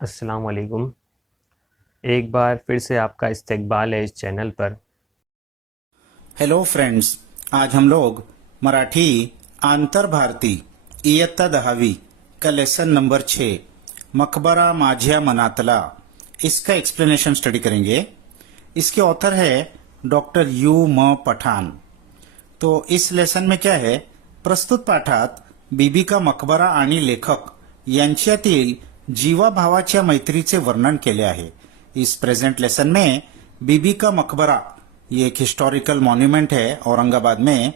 अस्सलाम वालेकुम। एक बार फिर से आपका इस्तकबाल है इस चैनल पर। हेलो फ्रेंड्स, आज हम लोग मराठी आंतर भारती इयत्ता 10वी का लेसन नंबर 6 मकबरा माझ्या मनातला इसका एक्सप्लेनेशन स्टडी करेंगे। इसके ऑथर है डॉक्टर पठाण। तो इस लेसन में क्या है, प्रस्तुत पाठात बीबी का मकबरा आणि लेखक यांच्यातील जीवाभावाच्या मैत्रीचे वर्णन केले आहे। इस प्रेजेंट लेसन में बीबी का मकबरा ये एक हिस्टोरिकल मॉन्यूमेंट है औरंगाबाद में।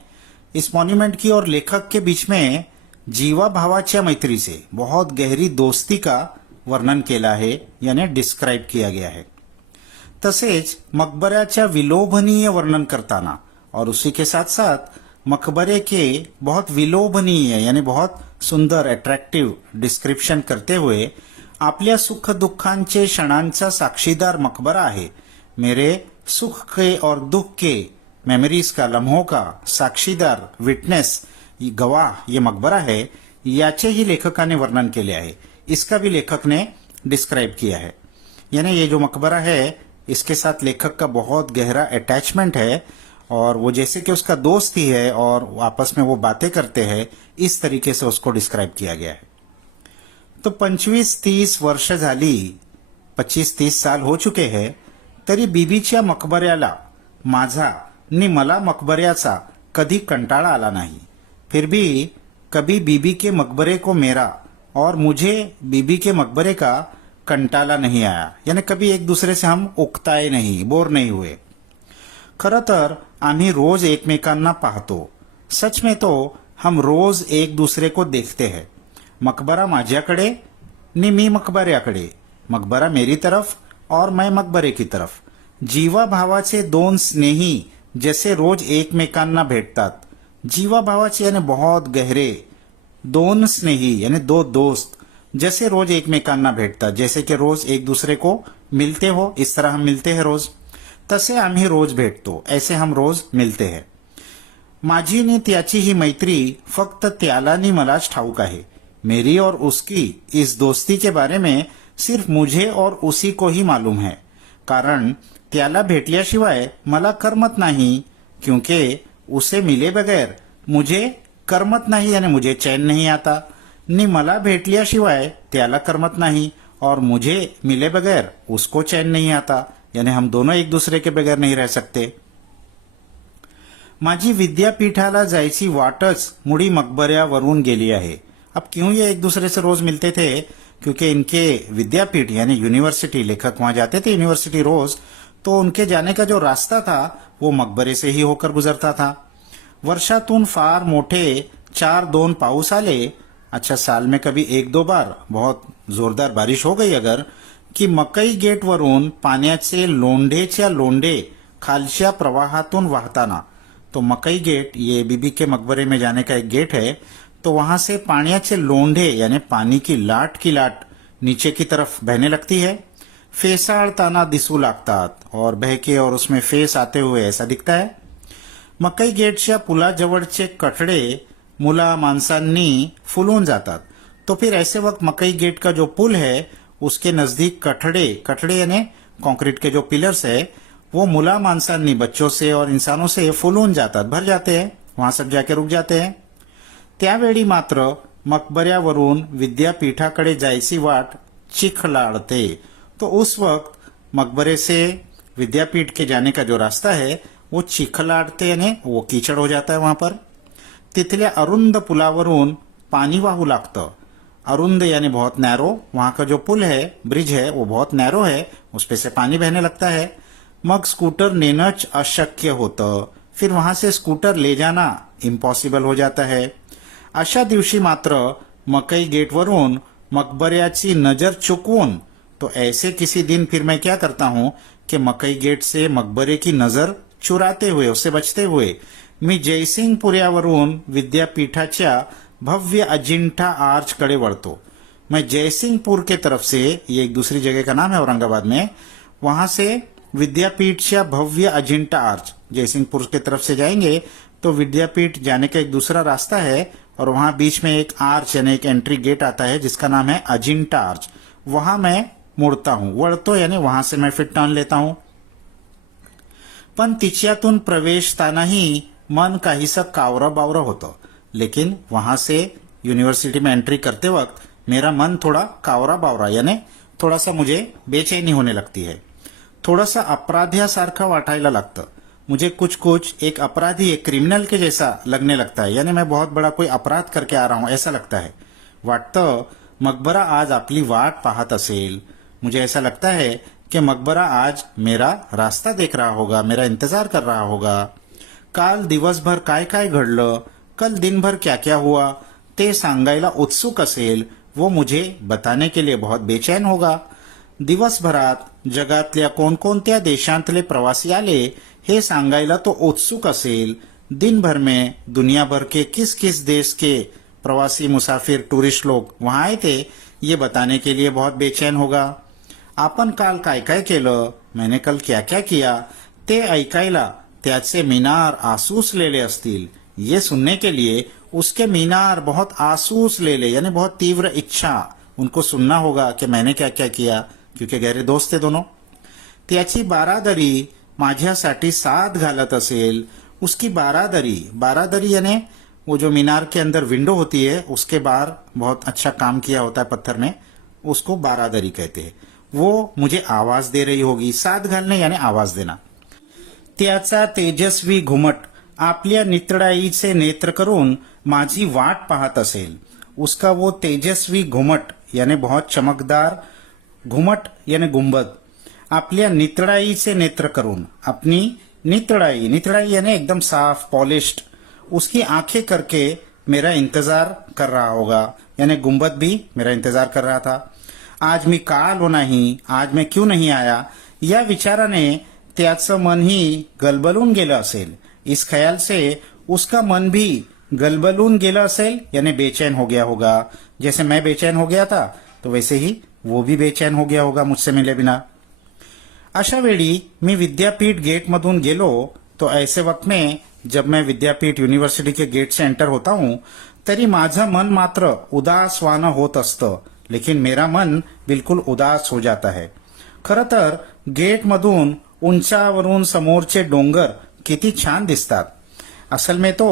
इस मॉन्यूमेंट की और लेखक के बीच में जीवाभावाच्या मैत्री से बहुत गहरी दोस्ती का वर्णन केला है, यानी डिस्क्राइब किया गया है। तसेच मकबऱ्याच्या विलोभनीय वर्णन करताना और उसी के साथ साथ मकबरे के बहुत विलोभनीय यानी बहुत सुंदर अट्रैक्टिव डिस्क्रिप्शन करते हुए आपल्या सुख दुःखांचे क्षणांचा साक्षीदार मकबरा आहे, मेरे सुख के और दुख के मेमोरीज का लम्हों का साक्षीदार विटनेस गवाह ये मकबरा है, याचे ही लेखकाने वर्णन केले आहे। इसका भी लेखक ने डिस्क्राइब किया है। यानी ये जो मकबरा है इसके साथ लेखक का बहुत गहरा अटैचमेंट है और वो जैसे कि उसका दोस्त ही है और आपस में वो बातें करते हैं, इस तरीके से उसको डिस्क्राइब किया गया है। तो 25-30 वर्ष झाली, 25-30 साल हो चुके हैं, तरी बीबीच्या मकबऱ्याला माझा नि मला मकबऱ्याचा कधी कंटाळा आला नहीं। फिर भी कभी बीबी के मकबरे को मेरा और मुझे बीबी के मकबरे का कंटाला नहीं आया, यानी कभी एक दूसरे से हम उकताए नहीं, बोर नहीं हुए। खरं तर आम्ही रोज एकमेकांना पाहतो। सच में तो हम रोज एक दूसरे को देखते हैं। मकबरा माझ्याकडे नि मी मकबऱ्याकडे, मकबरा मेरी तरफ और मैं मकबरे की तरफ। जीवाभावाचे दोन स्नेही जैसे रोज एकमेकांना भेटतात। जीवाभावाचे यानी बहुत गहरे, दोन स्नेही यानी दो दोस्त जैसे रोज एकमेकांना भेटतात, जैसे कि रोज एक दूसरे को मिलते हो, इस तरह हम मिलते हैं रोज, तसे आम्ही रोज भेटतो, ऐसे हम रोज मिलते हैं। माझी नि त्याची ही मैत्री फक्त त्याला नि मलाच ठाऊक आहे। मेरी और उसकी इस दोस्ती के बारे में सिर्फ मुझे और उसी को ही मालूम है, कारण त्याला भेटल्याशिवाय मला करमत नहीं, क्योंकि उसे मिले बगैर मुझे करमत नहीं, यानी मुझे चैन नहीं आता, नि मला भेटल्याशिवाय त्याला करमत नहीं और मुझे मिले बगैर उसको चैन नहीं आता, यानी हम दोनों एक दूसरे के बगैर नहीं रह सकते। माझी विद्यापीठाला जायची वाटच मुडी मकबऱ्यावरून गेली आहे। अब क्यों ये एक दूसरे से रोज मिलते थे, क्योंकि इनके विद्यापीठ यानी यूनिवर्सिटी, लेखक वहां जाते थे यूनिवर्सिटी रोज, तो उनके जाने का जो रास्ता था वो मकबरे से ही होकर गुजरता था। वर्षातून फार मोठे 4-2 पाऊस आले, अच्छा साल में कभी 1-2 बार बहुत जोरदार बारिश हो गई अगर, की मकई गेट वरून पाण्याचे लोंढेच्या लोंढे खालच्या प्रवाहातून वाहताना, तो मकई गेट ये बीबी के मकबरे में जाने का एक गेट है, तो वहां से पाण्याचे लोंढे यानी पानी की लाट नीचे की तरफ बहने लगती है, फेसाळताना दिसू लागतात और बह के और उसमें फेस आते हुए ऐसा दिखता है। मकई गेटच्या पुलाजवळचे कठडे मुला माणसांनी फुलून जातात, तो फिर ऐसे वक्त मकई गेट का जो पुल है उसके नजदीक कठड़े यानी कंक्रीट के जो पिलर्स है वो मुला माणसांनी, बच्चों से और इंसानों से फुलून जातात, भर जाते हैं, वहां सब जाके रुक जाते हैं। त्यावेळी मात्र मकबऱ्यावरून विद्यापीठाकडे जायची वाट चिखलाड़ते, तो उस वक्त मकबरे से विद्यापीठ के जाने का जो रास्ता है वो चिखलाड़ते यानी वो कीचड़ हो जाता है वहां पर। तिथल्या अरुंद पुलावरून पानी वाहू लागतं। अरुंद यानी बहुत नैरो, वहां का जो पुल है, ब्रिज है, वो बहुत नैरो है, उस पे से पानी बहने लगता है। मग स्कूटर नेनच अशक्य होतं, फिर वहां से स्कूटर ले जाना इम्पॉसिबल हो जाता है। अशा दिवशी मात्र मकई गेटवरून मकबऱ्याची नजर चुकवून, तो ऐसे किसी दिन फिर मैं क्या करता हूं कि मकई गेट से मकबरे की नजर चुराते हुए, उससे बचते हुए मी जयसिंगपुऱ्यावरून विद्यापीठाच्या भव्य अजिंठा आर्च कडे वळतो। मैं जयसिंगपुर के तरफ से, ये एक दूसरी जगह का नाम है औरंगाबाद में, वहां से विद्यापीठ से भव्य अजिंठा आर्च, जयसिंगपुर के तरफ से जाएंगे तो विद्यापीठ जाने का एक दूसरा रास्ता है और वहां बीच में एक आर्च यानी एक एंट्री गेट आता है जिसका नाम है अजिंठा आर्च, वहां मैं मुडतो वळतो यानी वहां से मैं फिर टर्न लेता हूं. पण तिच्यातून प्रवेशतानाही मन काहीसं कावरं बावरं होतं. लेकिन वहां से यूनिवर्सिटी में एंट्री करते वक्त मेरा मन थोड़ा कावरा बावरा यानी थोड़ा सा मुझे बेचैनी होने लगती है. थोड़ा सा अपराधियासारखं वाटायला लगतं. मुझे कुछ कुछ एक अपराधी एक क्रिमिनल के जैसा लगने लगता है. यानी मैं बहुत बड़ा कोई अपराध करके आ रहा हूं ऐसा लगता है. वाटतं मकबरा आज आपली वाट पाहत असेल. मुझे ऐसा लगता है कि मकबरा आज मेरा रास्ता देख रहा होगा, मेरा इंतजार कर रहा होगा. काल दिवसभर काय काय घडलं, कल दिन भर क्या क्या हुआ ते सांगायला उत्सुक असेल. वो मुझे बताने के लिए बहुत बेचैन होगा. दिवसभरात जगातल्या कोणकोणत्या देशांतले प्रवासी आले हे सांगायला तो उत्सुक असेल. दिन भर में दुनिया भर के किस किस देश के प्रवासी मुसाफिर टूरिस्ट लोग वहां आए थे ये बताने के लिए बहुत बेचैन होगा. आपण काल काय काय केलं, मैंने कल क्या क्या किया ते ऐकायला त्याचे मीनार आसूस लेले असतील. ये सुनने के लिए उसके मीनार बहुत आसूस ले ले यानी बहुत तीव्र इच्छा उनको सुनना होगा कि मैंने क्या क्या किया, क्योंकि गहरे दोस्त थे दोनों. त्याची बारादरी माझ्यासाठी साथ घालत असेल. उसकी बारादरी यानी वो जो मीनार के अंदर विंडो होती है उसके बाहर बहुत अच्छा काम किया होता है पत्थर में, उसको बारादरी कहते हैं. वो मुझे आवाज दे रही होगी. साथ घालने यानी आवाज देना. त्याचा तेजस्वी घुमट आपल्या नितळाईचे नेत्र करून माझी वाट पाहत असेल. उसका वो तेजस्वी घुमट यानी बहुत चमकदार, घुमट यानी गुंबद. आपल्या नितळाईचे नेत्र करून, अपनी नितळाई यानी एकदम साफ पॉलिश्ड, उसकी आंखें करके मेरा इंतजार कर रहा होगा. यानी गुंबद भी मेरा इंतजार कर रहा था. आज मी का आलो नाही, आज मैं क्यों नहीं आया या विचाराने त्याचं मनही गलबलून गेलं असेल. इस ख्याल से उसका मन भी गलबलून गेला असेल यानी बेचैन हो गया होगा. जैसे मैं बेचैन हो गया था तो वैसे ही वो भी बेचैन हो गया होगा मुझसे मिले बिना. अशा वेळी मी विद्यापीठ गेटमधून गेलो तो ऐसे वक्त में जब मैं विद्यापीठ यूनिवर्सिटी के गेट से एंटर होता हूं तरी माझं मन मात्र उदासवान होत असतं. लेकिन मेरा मन बिल्कुल उदास हो जाता है. खरं तर गेटमधून उंचावरून समोरचे डोंगर किती छान दिसतात. असल में तो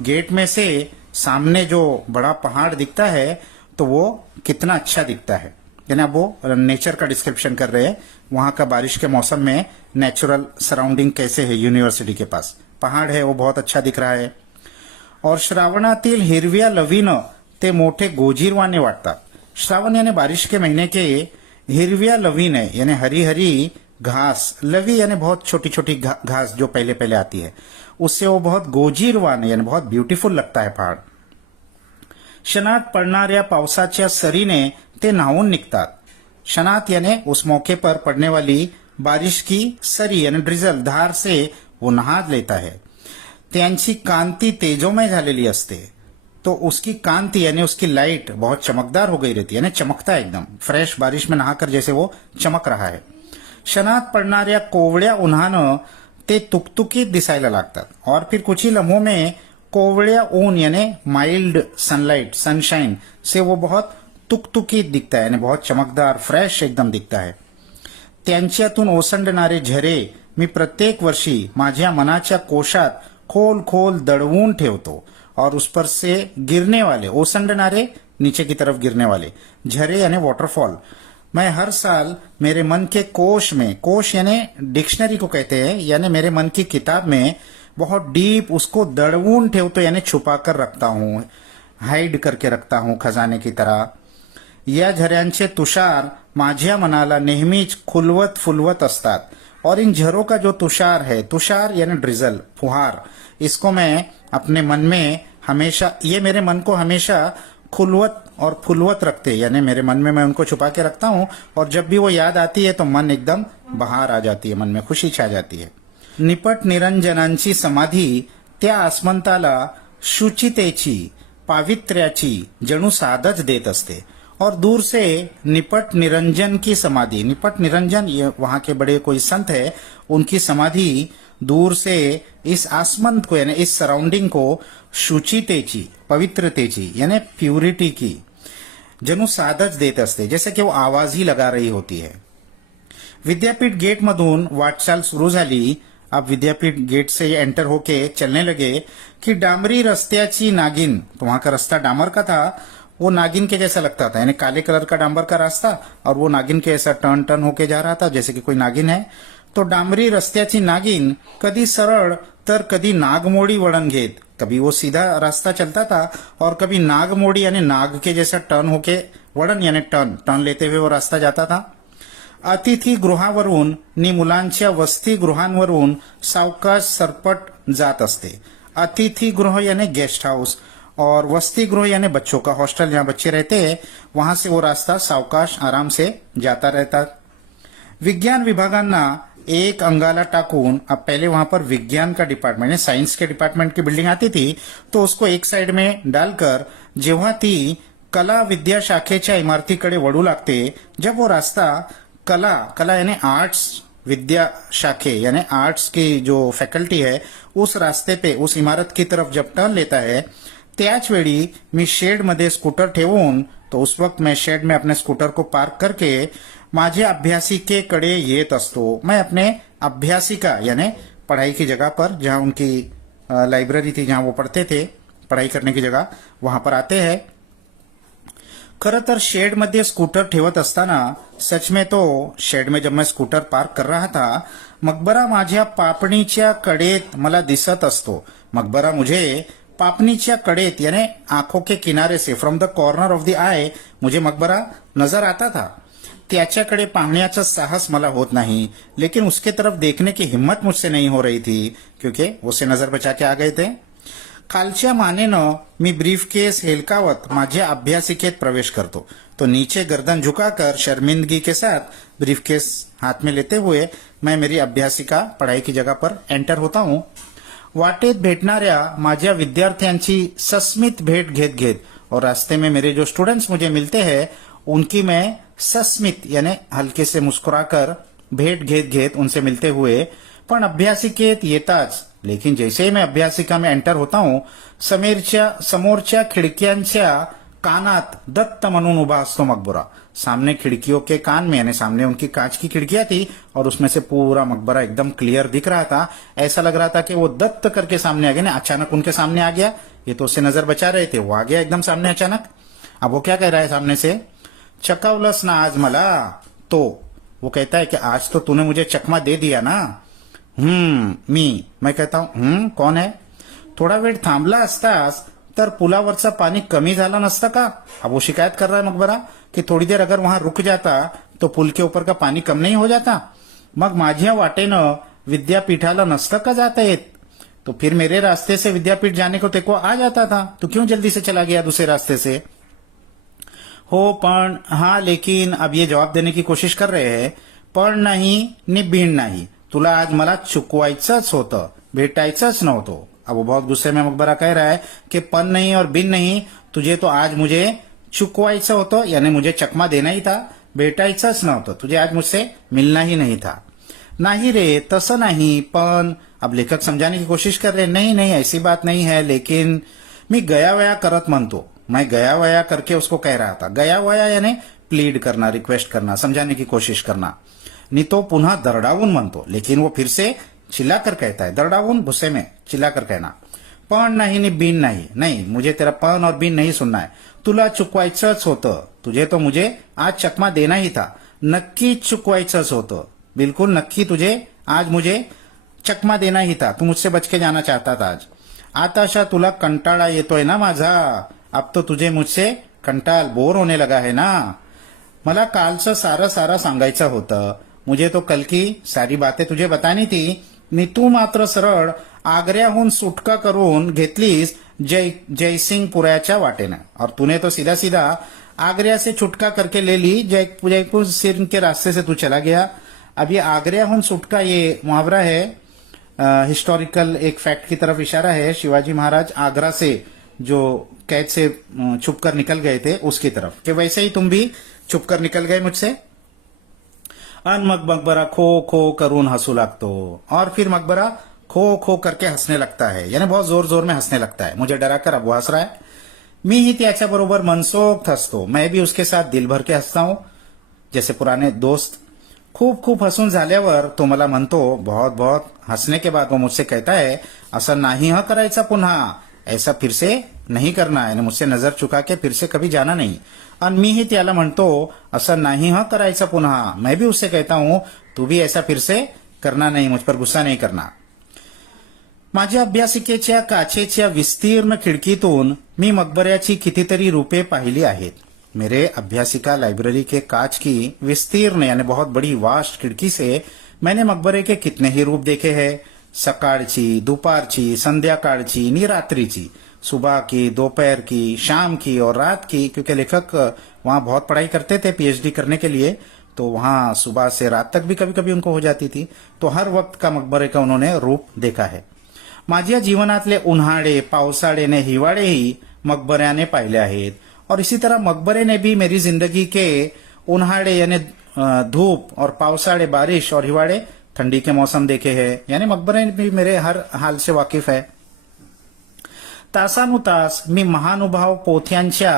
गेट में से सामने जो बड़ा पहाड़ दिखता है तो वो कितना अच्छा दिखता है. यानी अब वो नेचर का डिस्क्रिप्शन कर रहे हैं. वहां का बारिश के मौसम में नेचुरल सराउंडिंग कैसे है यूनिवर्सिटी के पास. पहाड़ है वो बहुत अच्छा दिख रहा है. और श्रावणातील हिरव्या लवीनं ते मोठे गोजीरवाने वाटतात. श्रावण यानी बारिश के महीने के हिरव्या लवीन है यानी हरी हरी घास. लवी यानी बहुत छोटी छोटी घास जो पहले पहले आती है, उससे वो बहुत गोजीरवान यानी बहुत ब्यूटीफुल लगता है पहाड़. क्षणात पडणाऱ्या पावसाच्या सरीने ते न्हावून निघतात. क्षणात यानी उस मौके पर पड़ने वाली बारिश की सरी यानी ड्रिजल धार से वो नहा लेता है. त्यांची कांति तेजोमय झालेली असते. तो उसकी कांति यानी उसकी लाइट बहुत चमकदार हो गई रहती है, यानी चमकता है एकदम फ्रेश. बारिश में नहाकर जैसे वो चमक रहा है. क्षणात पडणाऱ्या कोवळ्या उन्हानं ते तुकतुकीत दिसायला लागतात. और फिर कुछ ही लम्हों में कोवळ्या ऊन यानी माइल्ड सनलाइट सनशाइन से वो बहुत तुकतुकीत दिखता है यानी बहुत चमकदार फ्रेश एकदम दिखता है. त्यांच्यातून ओसंडणारे झरे मी प्रत्येक वर्षी माझ्या मनाच्या कोशात खोल खोल दडवून ठेवतो. और उस पर से गिरने वाले ओसंडनारे नीचे की तरफ गिरने वाले झरे यानी वाटरफॉल मैं हर साल मेरे मन के कोश में, कोश यानी डिक्शनरी को कहते हैं, यानी मेरे मन की किताब में बहुत डीप उसको दड़वून ठेवतो यानी छुपा कर रखता हूँ, हाइड करके रखता हूँ खजाने की तरह. या झऱ्यांचे तुषार माझ्या मनाला नेहमीच खुलवत फुलवत असतात. और इन झरों का जो तुषार है, तुषार यानी ड्रिजल फुहार, इसको मैं अपने मन में हमेशा, ये मेरे मन को हमेशा खुलवत और फुलवत रखते, यानी मेरे मन में मैं उनको छुपा के रखता हूँ. और जब भी वो याद आती है तो मन एकदम बाहर आ जाती है, मन में खुशी छा जाती है. निपट निरंजनांची समाधी त्या आसमंताला शुचितेची पावित्र्याची जणू साधच देत असते. और दूर से निपट निरंजन की समाधि, निपट निरंजन ये वहां के बड़े कोई संत है, उनकी समाधि दूर से इस आसमंत को यानी इस सराउंडिंग को शुचितेची पवित्रतेची यानी प्यूरिटी की जणू साधच देत असते, जैसे की वो आवाज ही लगा रही होती है. विद्यापीठ गेट मधून वाटचाल सुरू झाली. अब विद्यापीठ गेट से एंटर होके चलने लगे कि डामरी रस्त्याची नागिन, तो वहां का रास्ता डामर का था, वो नागिन के जैसा लगता था, यानी काले कलर का डांबर का रास्ता, और वो नागिन के ऐसा टर्न टर्न होके जा रहा था जैसे कि कोई नागिन है. तो डांबरी रस्त्याची नागिन कधी सरळ तर कधी नागमोडी वळण घेत, कभी वो सीधा रास्ता चलता था और कभी नागमोडी यानी नाग के जैसा टर्न होके वळण यानी टर्न टर्न लेते हुए वो रास्ता जाता था. अतिथीगृहावरून नि मुलांच्या वसतिगृहांवरून सावकाश सरपट जात असते. अतिथीगृह यानी गेस्ट हाउस और वसतिगृह यानी बच्चों का हॉस्टल, जहाँ बच्चे रहते हैं, वहां से वो रास्ता सावकाश आराम से जाता रहता. विज्ञान विभागांना एक अंगाला टाकून, अब पहले वहां पर विज्ञान का डिपार्टमेंट साइंस के डिपार्टमेंट की बिल्डिंग आती थी, तो उसको एक साइड में डालकर जेव्हा ती कला विद्या शाखेच्या इमारतीकडे वळू लागते, जब वो रास्ता कला कला यानी आर्ट्स विद्या शाखे यानी आर्ट्स की जो फैकल्टी है उस रास्ते पे उस इमारत की तरफ जब टर्न लेता है, त्याच वेळी मी शेड मध्ये स्कूटर ठेवून, तो उस वक्त मैं शेड में अपने स्कूटर को पार्क करके माझे अभ्यासिकेकडे येत असतो. मैं अपने अभ्यासिका यानी पढ़ाई की जगह पर, जहां उनकी लाइब्रेरी थी, जहां वो पढ़ते थे, पढ़ाई करने की जगह, वहां पर आते हैं. खरं तर शेड मध्ये स्कूटर ठेवत असताना, सच में तो शेड में जब मैं स्कूटर पार्क कर रहा था, मकबरा माझ्या पापणीच्या कडेत मला दिसत असतो. मकबरा मुझे पापणीच्या कडेत यानी आंखों के किनारे से, from the corner of the eye, मुझे मकबरा नजर आता था. त्याच्याकडे पाहण्याचा साहस मला होत नाही, लेकिन उसके तरफ देखने की हिम्मत मुझसे नहीं हो रही थी, क्योंकि उसे नजर बचा के आ गए थे. खालच्या मानेनं मी ब्रीफकेस हेलकावत माझ्या अभ्यासिकेत प्रवेश करतो. तो नीचे गर्दन झुकाकर शर्मिंदगी के साथ ब्रीफकेस हाथ में लेते हुए मैं मेरी अभ्यासिका पढ़ाई की जगह पर एंटर होता हूं. वाटेत भेटणाऱ्या माझ्या विद्यार्थ्यांची सस्मित भेट घेत घेत, और रास्ते में मेरे जो स्टूडेंट्स मुझे मिलते हैं उनकी मैं सस्मित यानी हल्के से मुस्कुराकर भेट घेत घेत उनसे मिलते हुए, पण अभ्यासिकेत येताच, लेकिन जैसे ही मैं अभ्यासिका में एंटर होता हूं, समोरच्या खिडक्यांच्या कानात दत्त म्हणून उभा असतो मकबरा. सामने खिड़कियों के कान में, यानी सामने उनकी कांच की खिड़कियां थी और उसमें से पूरा मकबरा एकदम क्लियर दिख रहा था. ऐसा लग रहा था कि वो दत्त करके सामने आ गया, ना अचानक उनके सामने आ गया. ये तो उससे नजर बचा रहे थे, वो आ गया एकदम सामने अचानक. अब वो क्या कह रहा है सामने से, चकावलस ना आज मला. तो वो कहता है कि आज तो तूने मुझे चकमा दे दिया ना. मैं कहता हूं कौन है. थोडा वेळ थांबला असतास तर पुलावरचा पानी कमी झाला नसता का. अब वो शिकायत कर रहा है मकबरा कि थोड़ी देर अगर वहां रुक जाता तो पुल के ऊपर का पानी कम नहीं हो जाता, मग माझ्या वाटेनं विद्यापीठाला नसतं का जाता येत. तो फिर मेरे रास्ते से विद्यापीठ जाने को तेको आ जाता था, तो क्यों जल्दी से चला गया दूसरे रास्ते से. हो पण, हाँ लेकिन, अब ये जवाब देने की कोशिश कर रहे हैं. पण नाही नि बीण नाही, तुला आज मला चुकवायचंच होतं, भेटायचंच नव्हतं. अब वो बहुत गुस्से में मकबरा कह रहा है कि पन नहीं और बिन नहीं, तुझे तो आज मुझे चुकवायचं होतं, यानी मुझे चकमा देना ही था, भेटायचंच नव्हतं, तुझे आज मुझसे मिलना ही नहीं था. नहीं रे, तसं नहीं, पण. अब लेखक समझाने की कोशिश कर रहे, नहीं नहीं ऐसी बात नहीं है, लेकिन मी गया वया करत म्हणतो. मैं गया वया करके उसको कह रहा था. गया वया यानी प्लीड करना, रिक्वेस्ट करना, समझाने की कोशिश करना. नहीं तो पुनः दरडावून म्हणतो, लेकिन वो फिर से चिल्लाकर कहता है. दरडावून गुस्से में चिल्लाकर कहना. पण नहीं नि बीन नहीं, नहीं मुझे तेरा पण और बीन नहीं सुनना है. तुला चुकवायचंच होतं, तुझे तो मुझे आज चकमा देना ही था. नक्की चुकवायचंच होतं, बिल्कुल नक्की तुझे आज मुझे चकमा देना ही था. तू मुझसे बच के जाना चाहता था आज. आताशा तुला कंटाळा येतोय ना माझा. अब तो तुझे मुझसे कंटाल बोर होने लगा है ना. मला कालचं सारं सारं सांगायचं होतं. मुझे तो कल की सारी बातें तुझे बतानी थी. नि तू मात्र सरळ आग्र्याहून सुटका करून घेतलीस जयसिंगपुराच्या वाटेनं. और तूने तो सीधा सीधा आगरा से छुटका करके ले ली, जयपुर सिंह के रास्ते से तू चला गया. अब ये आगऱ्याहून सुटका, ये मुहावरा है, हिस्टोरिकल एक फैक्ट की तरफ इशारा है. शिवाजी महाराज आगरा से जो कैद से छुपकर निकल गए थे उसकी तरफ, कि वैसे ही तुम भी छुपकर निकल गए मुझसे. अन मकबरा खो खो करून हंसू लागतो. और फिर मकबरा खो खो करके हंसने लगता है, यानी बहुत जोर जोर में हंसने लगता है. मुझे डराकर अब वो हंस रहा है. मीही त्याच्याबरोबर मनसोक्त हसतो. मैं भी उसके साथ दिल भर के हंसता हूं, जैसे पुराने दोस्त. खूप खूप हसून झाल्यावर तो मला म्हणतो, बहुत बहुत हंसने के बाद वो मुझसे कहता है, असं नाही हं करायचा पुन्हा, ऐसा फिर से नहीं करना, यानी मुझसे नजर चुका के फिर से कभी जाना नहीं. आणि मीही त्याला म्हणतो, असं नाही हं करायचं पुन्हा. मैं भी उससे कहता हूं, तू भी ऐसा फिर से करना नहीं, मुझ पर गुस्सा नहीं करना. माझ्या अभ्यासिकेच्या काचेच्या विस्तीर्ण खिडकीतून मी मकबऱ्याची कितीतरी रूपे पाहिली आहेत. मेरे अभ्यासिका लाइब्रेरी के कांच की विस्तीर्ण यानी बहुत बड़ी वास्ट खिड़की से मैंने मकबरे के कितने ही रूप देखे हैं. सकाळची, दुपारची, संध्याकाळची, नी रात्रीची, सुबह की, दोपहर की, शाम की और रात की, क्योंकि लेखक वहां बहुत पढ़ाई करते थे पीएचडी करने के लिए, तो वहां सुबह से रात तक भी कभी कभी उनको हो जाती थी. तो हर वक्त का मकबरे का उन्होंने रूप देखा है. माझ्या जीवनातले उन्हाळे, पावसाळे ने हिवाळेही मकबऱ्याने पाहिले आहेत. और इसी तरह मकबरे ने भी मेरी जिंदगी के उन्हाळे यानी धूप और पावसाळे बारिश और हिवाड़े ठंडी के मौसम देखे हैं. यानी मकबरे भी मेरे हर हाल से वाकिफ है. तासानुतास मी महानुभाव पोथ्यांच्या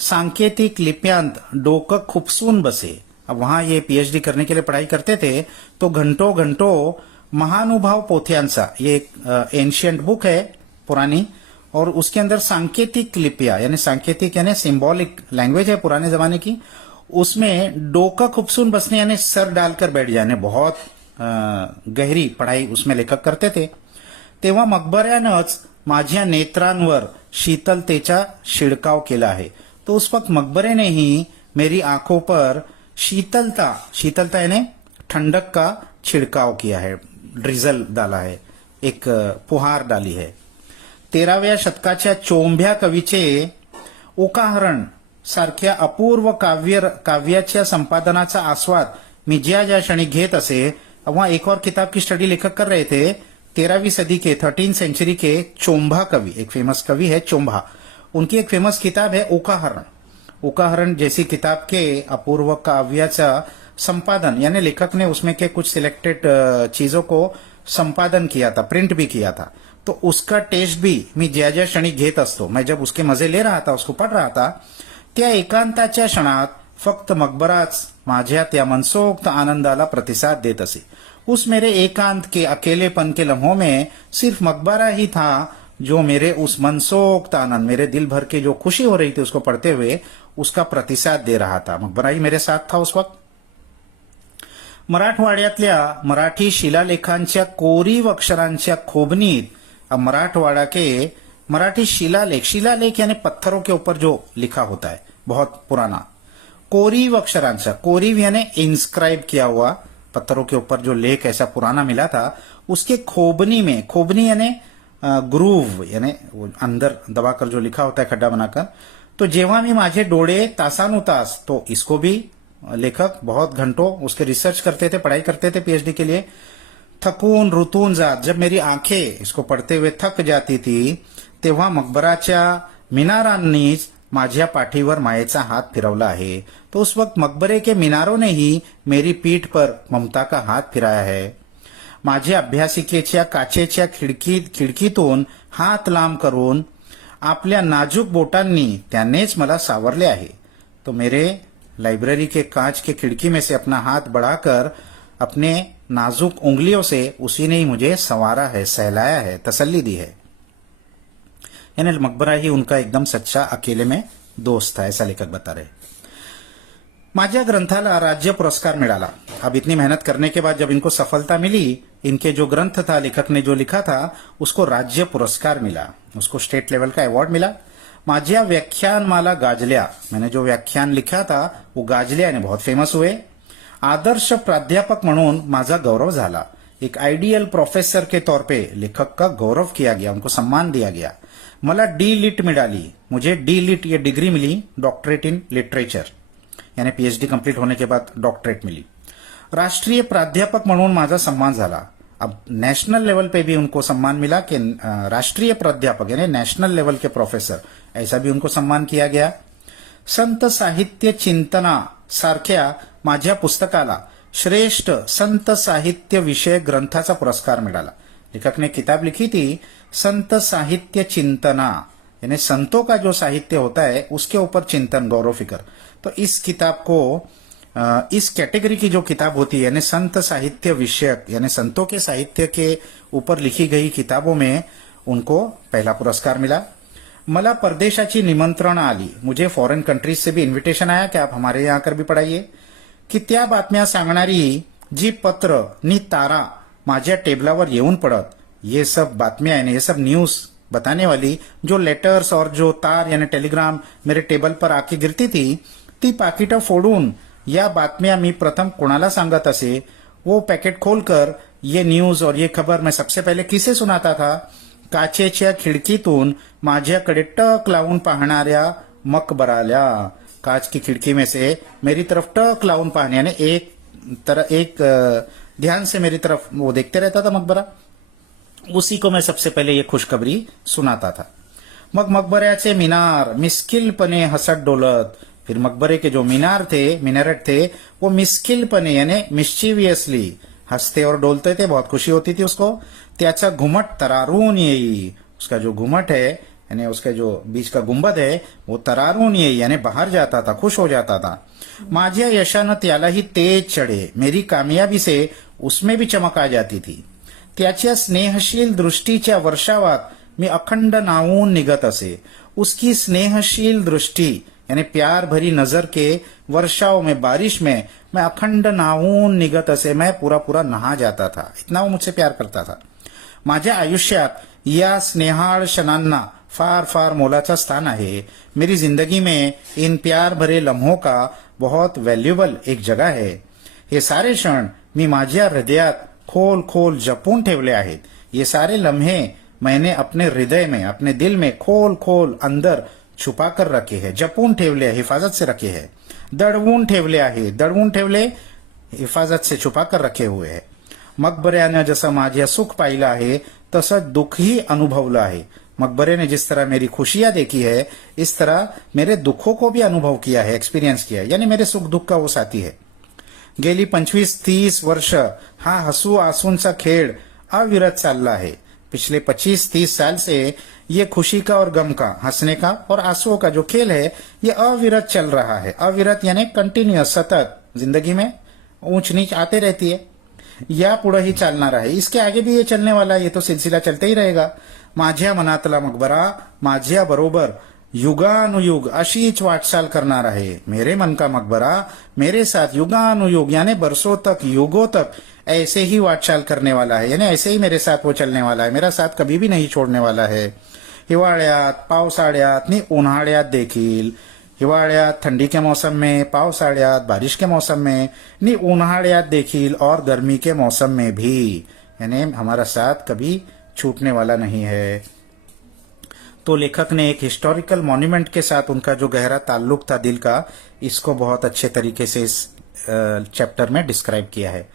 सांकेतिक लिप्यांत डोकं खुपसून बसे. अब वहां ये पीएचडी करने के लिए पढ़ाई करते थे, तो घंटों घंटों महानुभाव पोथ्यांचा, ये एक एंशियंट बुक है पुरानी, और उसके अंदर सांकेतिक लिपियां यानी सांकेतिक यानी सिंबॉलिक लैंग्वेज है पुराने जमाने की, उसमें डोका खुपसून बसने यानी सर डालकर बैठ जाने, बहुत गहरी पढ़ाई उसमें लेखक करते थे. तेव्हा मकबऱ्यानंच माझ्या नेत्रांवर शीतलतेचा शिडकाव केला आहे. तो उस वक्त मकबरे ने ही मेरी आंखों पर शीतलता यानी ठंडक का छिड़काव किया है, ड्रिजल डाला है, एक फुहार डाली है. 13व्या शतकाच्या चोंभ्या कवीचे उकाहरण सारख्या अपूर्व काव्याच्या संपादनाचा आस्वाद मी ज्या ज्या क्षणी घेत असे. वहां एक और किताब की स्टडी लेखक कर रहे थे. 13वीं सदी के 13th सेंचुरी के चोंभा कवि, एक फेमस कवि है चोंभा, उनकी एक फेमस किताब है उकाहरण. उकाहरण जैसी किताब के अपूर्व काव्याचा संपादन यानी लेखक ने उसमें के कुछ सिलेक्टेड चीजों को संपादन किया था, प्रिंट भी किया था. तो उसका टेस्ट भी मी ज्या ज्या क्षणी घेत असतो, मैं जब उसके मजे ले रहा था, उसको पढ़ रहा था, त्या एकांताच्या क्षणात फक्त मकबराच माझ्या त्या मनसोक्त आनंदाला प्रतिसाद देत असे. उस मेरे एकांत के अकेलेपन के लम्हों में सिर्फ मकबरा ही था जो मेरे उस मनसोक्त आनंद, मेरे दिल भर के जो खुशी हो रही थी उसको पढ़ते हुए, उसका प्रतिसाद दे रहा था. मकबरा ही मेरे साथ था उस वक्त. मराठवाड्यातल्या मराठी शिलालेखांच्या कोरीव अक्षरांच्या खोबनीत मराठवाड़ा के मराठी शिलालेख यानी पत्थरों के ऊपर जो लिखा होता है बहुत पुराना, कोरीव अक्षरांचा, कोरीव यानी इंस्क्राइब किया हुआ, पत्थरों के ऊपर जो लेख ऐसा पुराना मिला था, उसके खोबनी में, खोबनी यानी ग्रूव यानी अंदर दबाकर जो लिखा होता है खड्डा बनाकर. तो जेव्हा मी माझे डोळे तासानुतास, तो इसको भी लेखक बहुत घंटों उसके रिसर्च करते थे, पढ़ाई करते थे पीएचडी के लिए, थकून रुतून जात, जब मेरी आंखें इसको पढ़ते हुए थक जाती थी, तेव्हा मकबराच्या मिनारांनीच माझ्या पाठीवर मायेचा हात फिरवला आहे. तो उस वक्त मकबरे के मिनारों ने ही मेरी पीठ पर ममता का हात फिराया है. माझ्या अभ्यासिकेच्या काचेच्या खिडकीतून हात लांब करून आपल्या नाजूक बोटांनी त्यानेच मला सावरले आहे. तो मेरे लाइब्रेरी के कांच के खिड़की में से अपना हाथ बढ़ाकर अपने नाजुक उंगलियों से उसी ने ही मुझे संवारा है, सहलाया है, तसल्ली दी है. यानी मकबरा ही उनका एकदम सच्चा अकेले में दोस्त था, ऐसा लेखक बता रहे. माझ्या ग्रंथाला राज्य पुरस्कार मिळाला. अब इतनी मेहनत करने के बाद जब इनको सफलता मिली, इनके जो ग्रंथ था, लेखक ने जो लिखा था, उसको राज्य पुरस्कार मिला, उसको स्टेट लेवल का अवार्ड मिला. माझ्या व्याख्यानमाला गाजल्या, मैंने जो व्याख्यान लिखा था वो गाजले यानी बहुत फेमस हुए. आदर्श प्राध्यापक म्हणून माझा गौरव झाला. एक आइडियल प्रोफेसर के तौर पे लेखक का गौरव किया गया, उनको सम्मान दिया गया. मला डी लिट मिळाली, मुझे डी लिट ये डिग्री मिली, डॉक्टरेट इन लिटरेचर, यानी पीएचडी कंप्लीट होने के बाद डॉक्टरेट मिली. राष्ट्रीय प्राध्यापक म्हणून माझा सम्मान झाला. अब नेशनल लेवल पे भी उनको सम्मान मिला कि राष्ट्रीय प्राध्यापक यानी नेशनल लेवल के प्रोफेसर, ऐसा भी उनको सम्मान किया गया. संत साहित्य चिंतना सारख्या माझ्या पुस्तकाला श्रेष्ठ संत साहित्य विषय ग्रंथाचा पुरस्कार मिळाला. लेखक ने किताब लिखी थी संत साहित्य चिंतना, यानी संतों का जो साहित्य होता है उसके ऊपर चिंतन, गौर फिक्र। तो इस किताब को इस कैटेगरी की जो किताब होती है यानी संत साहित्य विषयक, यानी संतों के साहित्य के ऊपर लिखी गई किताबों में उनको पहला पुरस्कार मिला। मला परदेशाची निमंत्रण आली, मुझे फॉरेन कंट्रीज से भी इन्विटेशन आया कि आप हमारे यहाँ आकर भी पढ़ाइए, की त्या बातम्या सांगणारी जी पत्र नी तारा माझ्या टेबलावर येऊन पडत, ये सब बातम्या यानी ये सब न्यूज बताने वाली जो लेटर्स और जो तार यानी टेलीग्राम मेरे टेबल पर आके गिरती थी, ती पाकिटं फोडून या बातम्या मी प्रथम कोणाला सांगत असे, वो पैकेट खोलकर ये न्यूज और ये खबर मैं सबसे पहले किसे सुनाता था, काचेच्या खिडकीतून माझ्याकडे टक लावून पाहणाऱ्या मकबराला। कांच की खिड़की में से मेरी तरफ टक लाउन पाहने यानी एक ध्यान से मेरी तरफ वो देखते रहता था मकबरा, उसी को मैं सबसे पहले ये खुशखबरी सुनाता था। मग मकबऱ्याचे मीनार मिस्किलपणे हसत डोलत, फिर मकबरे के जो मीनारेट थे वो मिस्किलपणे यानी मिस्चीवियसली हंसते और डोलते थे, बहुत खुशी होती थी उसको। त्याचा घुमट तरारून येई, उसका जो घुमट है यानी उसका जो बीच का गुंबद है वो तरारून येई यानी बाहर जाता था, खुश हो जाता था। माझ्या यशानं त्यालाही तेज चढे, मेरी कामयाबी से उसमें भी चमक आ जाती थी। त्याच्या स्नेहशील दृष्टीच्या वर्षावात मी अखंड नावून निघत असे, उसकी स्नेहशील दृष्टि यानी प्यार भरी नजर के वर्षाओं में, बारिश में मैं अखंड नावून निघत असे, मैं पूरा पूरा नहा जाता था, इतना वो मुझसे प्यार करता था। माझ्या आयुष्यात या स्नेहाळ क्षणांना फार फार मोलाचा स्थान आहे। मेरी जिंदगी में इन प्यार भरे लम्हों का बहुत वैल्यूबल एक जगह है। हे सारे क्षण मी माझ्या हृदयात खोल खोल जपून ठेवले आहेत। ये सारे लम्हे मैंने अपने हृदय में, अपने दिल में खोल खोल अंदर छुपा कर रखे हैं, जपून ठेवले, हिफाजत से रखे हैं। दडवून ठेवले आहे, दडवून ठेवले हिफाजत से छुपा कर रखे हुए हैं। मकबऱ्यानं जसं माझ्या सुख पाहिलं आहे तसं दुःखही अनुभवलं आहे। मकबरे ने जिस तरह मेरी खुशियां देखी है, इस तरह मेरे दुखों को भी अनुभव किया है, एक्सपीरियंस किया है, यानी मेरे सुख दुःख का वो साथी है। गेली 25-30 वर्ष हा हसू आसूंचा खेळ अविरत चालला है। पिछले 25-30 साल से ये खुशी का और गम का, हंसने का और आंसुओं का जो खेल है ये अविरत चल रहा है। अविरत यानी कंटिन्यूअस, सतत। जिंदगी में ऊंच नीच आते रहती है, या पुढे ही चालणार आहे, इसके आगे भी ये चलने वाला है, ये तो सिलसिला चलते ही रहेगा। माझ्या मनातला मकबरा माझ्या बरोबर युगानुयुग अशीच वाटचाल करणार आहे। मेरे मन का मकबरा मेरे साथ युगानुयुग यानी बरसों तक, युगों तक ऐसे ही वाटचाल करने वाला है, यानी ऐसे ही मेरे साथ वो चलने वाला है, मेरा साथ कभी भी नहीं छोड़ने वाला है। हिवाळ्यात, पावसाळ्यात नि उन्हाळ्यात देखील, हिवाळ्यात ठंडी के मौसम में, पावसाळ्यात बारिश के मौसम में, नि उन्हाळ्यात देखील और गर्मी के मौसम में भी, यानी हमारा साथ कभी छूटने वाला नहीं है। तो लेखक ने एक हिस्टोरिकल मॉन्यूमेंट के साथ उनका जो गहरा ताल्लुक था दिल का, इसको बहुत अच्छे तरीके से इस चैप्टर में डिस्क्राइब किया है।